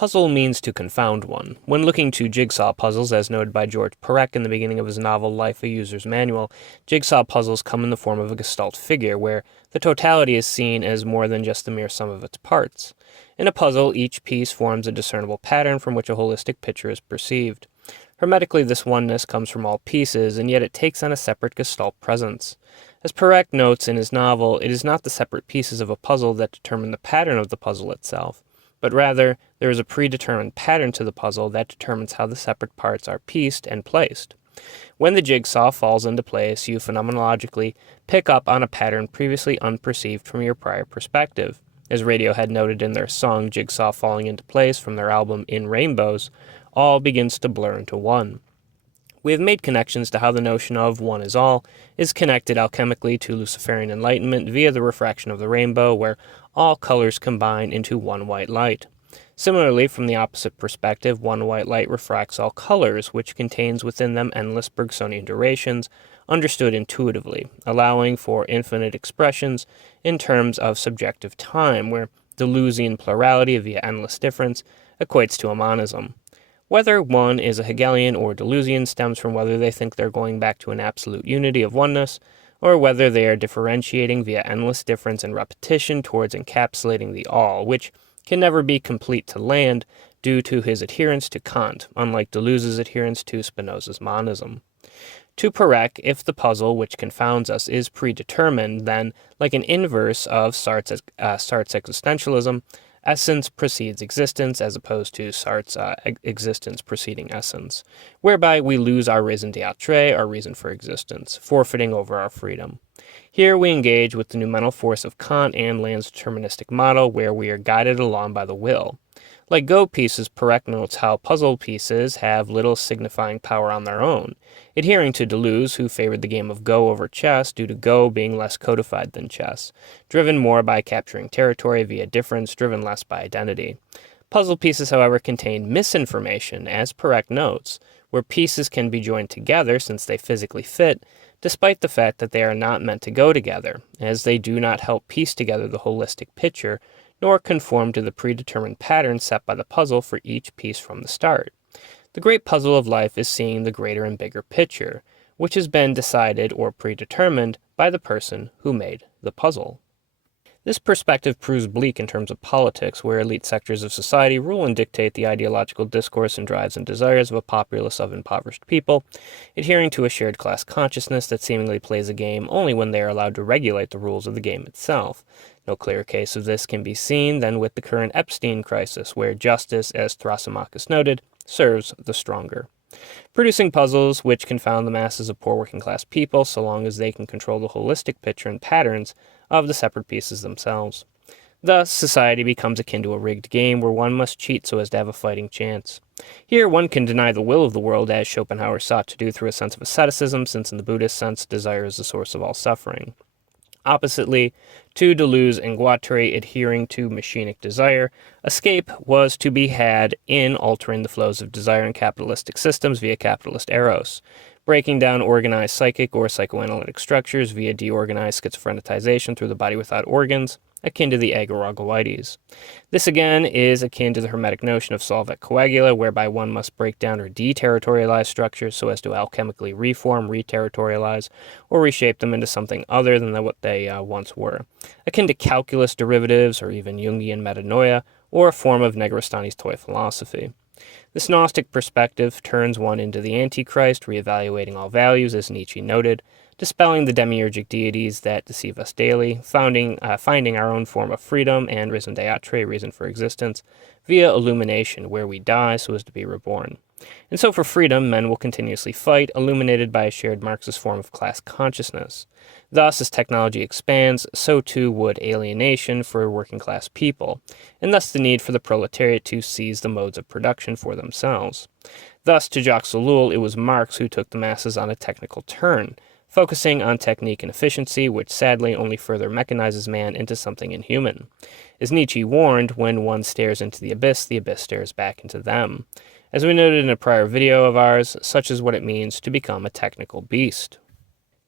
Puzzle means to confound one. When looking to jigsaw puzzles, as noted by George Perec in the beginning of his novel Life, a User's Manual, jigsaw puzzles come in the form of a gestalt figure, where the totality is seen as more than just the mere sum of its parts. In a puzzle, each piece forms a discernible pattern from which a holistic picture is perceived. Hermetically, this oneness comes from all pieces, and yet it takes on a separate gestalt presence. As Perec notes in his novel, it is not the separate pieces of a puzzle that determine the pattern of the puzzle itself, but rather there is a predetermined pattern to the puzzle that determines how the separate parts are pieced and placed. When the jigsaw falls into place, you phenomenologically pick up on a pattern previously unperceived from your prior perspective. As Radiohead noted in their song Jigsaw Falling into Place from their album In Rainbows, all begins to blur into one. We have made connections to how the notion of one is all is connected alchemically to Luciferian enlightenment via the refraction of the rainbow, where all colors combine into one white light. Similarly, from the opposite perspective, one white light refracts all colors, which contains within them endless Bergsonian durations, understood intuitively, allowing for infinite expressions in terms of subjective time, where Deleuzian plurality via endless difference equates to a monism. Whether one is a Hegelian or Deleuzian stems from whether they think they're going back to an absolute unity of oneness, or whether they are differentiating via endless difference and repetition towards encapsulating the all, which can never be complete to land due to his adherence to Kant, unlike Deleuze's adherence to Spinoza's monism. To Perec, if the puzzle which confounds us is predetermined, then, like an inverse of Sartre's existentialism, essence precedes existence as opposed to Sartre's existence preceding essence, whereby we lose our raison d'etre, our reason for existence, forfeiting over our freedom. Here we engage with the noumenal force of Kant and Land's deterministic model, where we are guided along by the will. Like Go pieces, Perec notes how puzzle pieces have little signifying power on their own, adhering to Deleuze, who favored the game of Go over chess due to Go being less codified than chess, driven more by capturing territory via difference, driven less by identity. Puzzle pieces, however, contain misinformation, as Perec notes, where pieces can be joined together since they physically fit, despite the fact that they are not meant to go together, as they do not help piece together the holistic picture, nor conform to the predetermined pattern set by the puzzle for each piece from the start. The great puzzle of life is seeing the greater and bigger picture, which has been decided or predetermined by the person who made the puzzle. This perspective proves bleak in terms of politics, where elite sectors of society rule and dictate the ideological discourse and drives and desires of a populace of impoverished people, adhering to a shared class consciousness that seemingly plays a game only when they are allowed to regulate the rules of the game itself. No clearer case of this can be seen than with the current Epstein crisis, where justice, as Thrasymachus noted, serves the stronger. Producing puzzles which confound the masses of poor working-class people so long as they can control the holistic picture and patterns of the separate pieces themselves. Thus, society becomes akin to a rigged game where one must cheat so as to have a fighting chance. Here, one can deny the will of the world, as Schopenhauer sought to do through a sense of asceticism, since in the Buddhist sense, desire is the source of all suffering. Oppositely, to Deleuze and Guattari adhering to machinic desire, escape was to be had in altering the flows of desire in capitalistic systems via capitalist eros, breaking down organized psychic or psychoanalytic structures via deorganized schizophrenitization through the body without organs, akin to the agorogloides. This again is akin to the Hermetic notion of solv et coagula, whereby one must break down or deterritorialize structures so as to alchemically reform, reterritorialize, or reshape them into something other than what they once were, akin to calculus derivatives or even Jungian metanoia, or a form of Negrestani's toy philosophy. This Gnostic perspective turns one into the Antichrist, reevaluating all values, as Nietzsche noted, dispelling the demiurgic deities that deceive us daily, finding our own form of freedom and raison d'etre, reason for existence, via illumination, where we die so as to be reborn. And so for freedom, men will continuously fight, illuminated by a shared Marxist form of class consciousness. Thus, as technology expands, so too would alienation for working-class people, and thus the need for the proletariat to seize the modes of production for themselves. Thus, to Jacques Ellul, it was Marx who took the masses on a technical turn, focusing on technique and efficiency, which sadly only further mechanizes man into something inhuman. As Nietzsche warned, when one stares into the abyss stares back into them. As we noted in a prior video of ours, such is what it means to become a technical beast.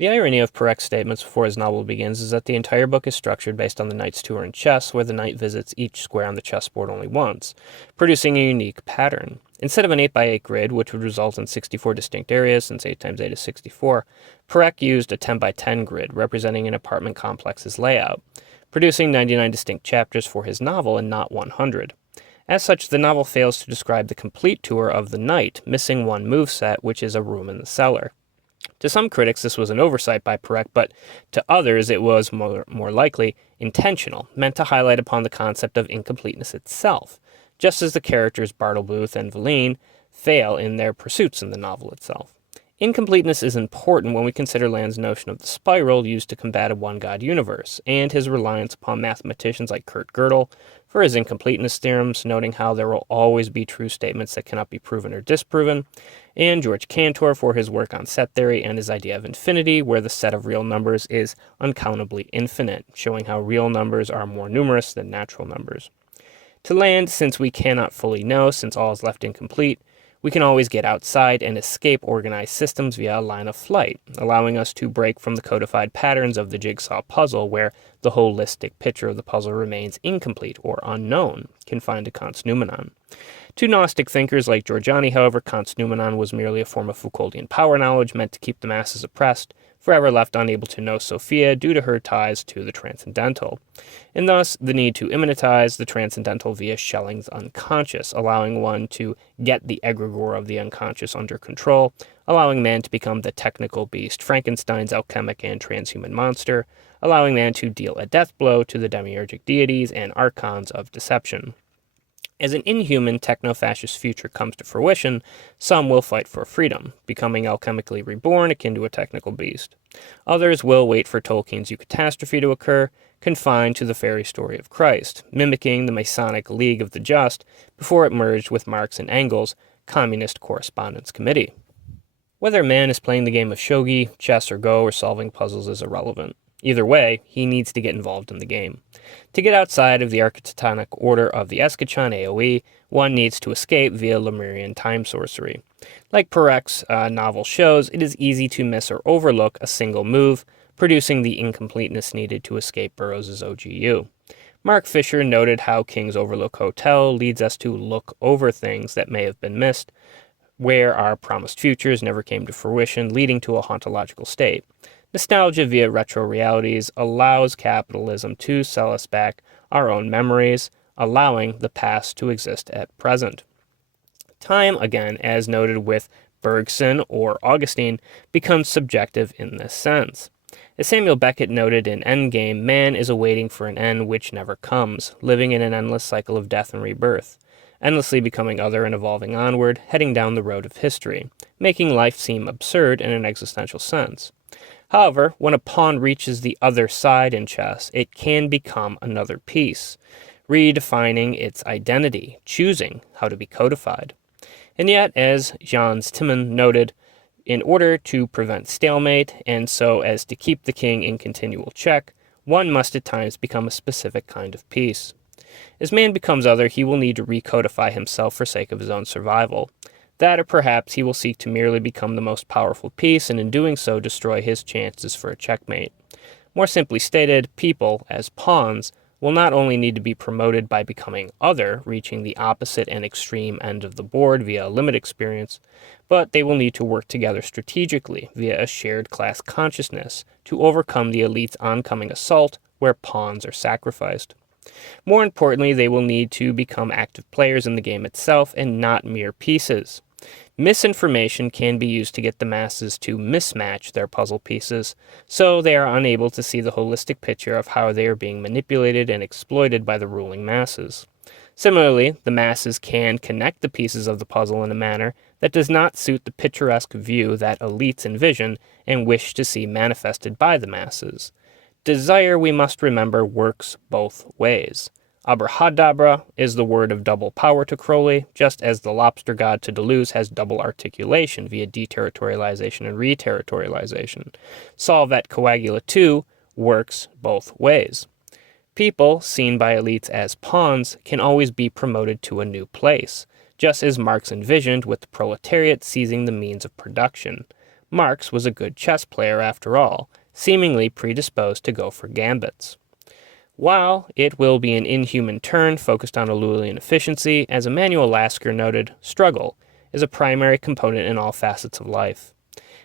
The irony of Parek's statements before his novel begins is that the entire book is structured based on the knight's tour in chess, where the knight visits each square on the chessboard only once, producing a unique pattern. Instead of an 8x8 grid, which would result in 64 distinct areas, since 8 times 8 is 64, Parek used a 10x10 grid, representing an apartment complex's layout, producing 99 distinct chapters for his novel and not 100. As such, the novel fails to describe the complete tour of the knight, missing one moveset, which is a room in the cellar. To some critics, this was an oversight by Parek, but to others, it was more likely intentional, meant to highlight upon the concept of incompleteness itself, just as the characters Bartlebooth and Valine fail in their pursuits in the novel itself. Incompleteness is important when we consider Land's notion of the spiral used to combat a one-god universe, and his reliance upon mathematicians like Kurt Gödel for his incompleteness theorems, noting how there will always be true statements that cannot be proven or disproven, and George Cantor for his work on set theory and his idea of infinity, where the set of real numbers is uncountably infinite, showing how real numbers are more numerous than natural numbers. To Land, since we cannot fully know, since all is left incomplete, we can always get outside and escape organized systems via a line of flight, allowing us to break from the codified patterns of the jigsaw puzzle, where the holistic picture of the puzzle remains incomplete or unknown, confined to Kant's noumenon. To Gnostic thinkers like Giorgiani, however, Kant's noumenon was merely a form of Foucauldian power knowledge meant to keep the masses oppressed, forever left unable to know Sophia due to her ties to the transcendental, and thus the need to immanentize the transcendental via Schelling's unconscious, allowing one to get the egregore of the unconscious under control, allowing man to become the technical beast, Frankenstein's alchemic and transhuman monster, allowing man to deal a death blow to the demiurgic deities and archons of deception. As an inhuman techno-fascist future comes to fruition, some will fight for freedom, becoming alchemically reborn akin to a technical beast. Others will wait for Tolkien's eucatastrophe to occur, confined to the fairy story of Christ, mimicking the Masonic League of the Just before it merged with Marx and Engels' Communist Correspondence Committee. Whether man is playing the game of shogi, chess, or go, or solving puzzles is irrelevant. Either way, he needs to get involved in the game. To get outside of the architectonic order of the Escutcheon AoE, one needs to escape via Lemurian time sorcery. Like Parek's novel shows, it is easy to miss or overlook a single move, producing the incompleteness needed to escape Burroughs' OGU. Mark Fisher noted how King's Overlook Hotel leads us to look over things that may have been missed, where our promised futures never came to fruition, leading to a hauntological state. Nostalgia via retro realities allows capitalism to sell us back our own memories, allowing the past to exist at present. Time, again, as noted with Bergson or Augustine, becomes subjective in this sense. As Samuel Beckett noted in Endgame, man is awaiting for an end which never comes, living in an endless cycle of death and rebirth, endlessly becoming other and evolving onward, heading down the road of history, making life seem absurd in an existential sense. However, when a pawn reaches the other side in chess, it can become another piece, redefining its identity, choosing how to be codified. And yet, as Jans Timman noted, in order to prevent stalemate, and so as to keep the king in continual check, one must at times become a specific kind of piece. As man becomes other, he will need to recodify himself for sake of his own survival. That, or perhaps he will seek to merely become the most powerful piece, and in doing so destroy his chances for a checkmate. More simply stated, people, as pawns, will not only need to be promoted by becoming other, reaching the opposite and extreme end of the board via a limit experience, but they will need to work together strategically via a shared class consciousness to overcome the elite's oncoming assault where pawns are sacrificed. More importantly, they will need to become active players in the game itself and not mere pieces. Misinformation can be used to get the masses to mismatch their puzzle pieces, so they are unable to see the holistic picture of how they are being manipulated and exploited by the ruling masses. Similarly, the masses can connect the pieces of the puzzle in a manner that does not suit the picturesque view that elites envision and wish to see manifested by the masses. Desire, we must remember, works both ways. Abrahadabra is the word of double power to Crowley, just as the lobster god to Deleuze has double articulation via deterritorialization and reterritorialization. Solvet Coagula 2 works both ways. People, seen by elites as pawns, can always be promoted to a new place, just as Marx envisioned with the proletariat seizing the means of production. Marx was a good chess player after all, seemingly predisposed to go for gambits. While it will be an inhuman turn focused on Lullian efficiency, as Emanuel Lasker noted, struggle is a primary component in all facets of life.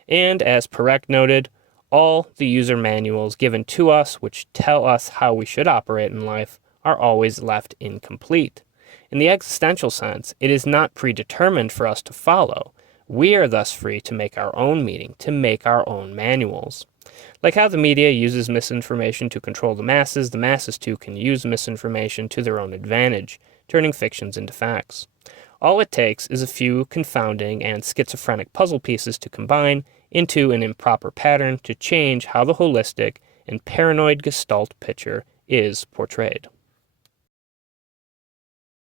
And as Perec noted, all the user manuals given to us which tell us how we should operate in life are always left incomplete. In the existential sense, it is not predetermined for us to follow. We are thus free to make our own meaning, to make our own manuals. Like how the media uses misinformation to control the masses too can use misinformation to their own advantage, turning fictions into facts. All it takes is a few confounding and schizophrenic puzzle pieces to combine into an improper pattern to change how the holistic and paranoid gestalt picture is portrayed.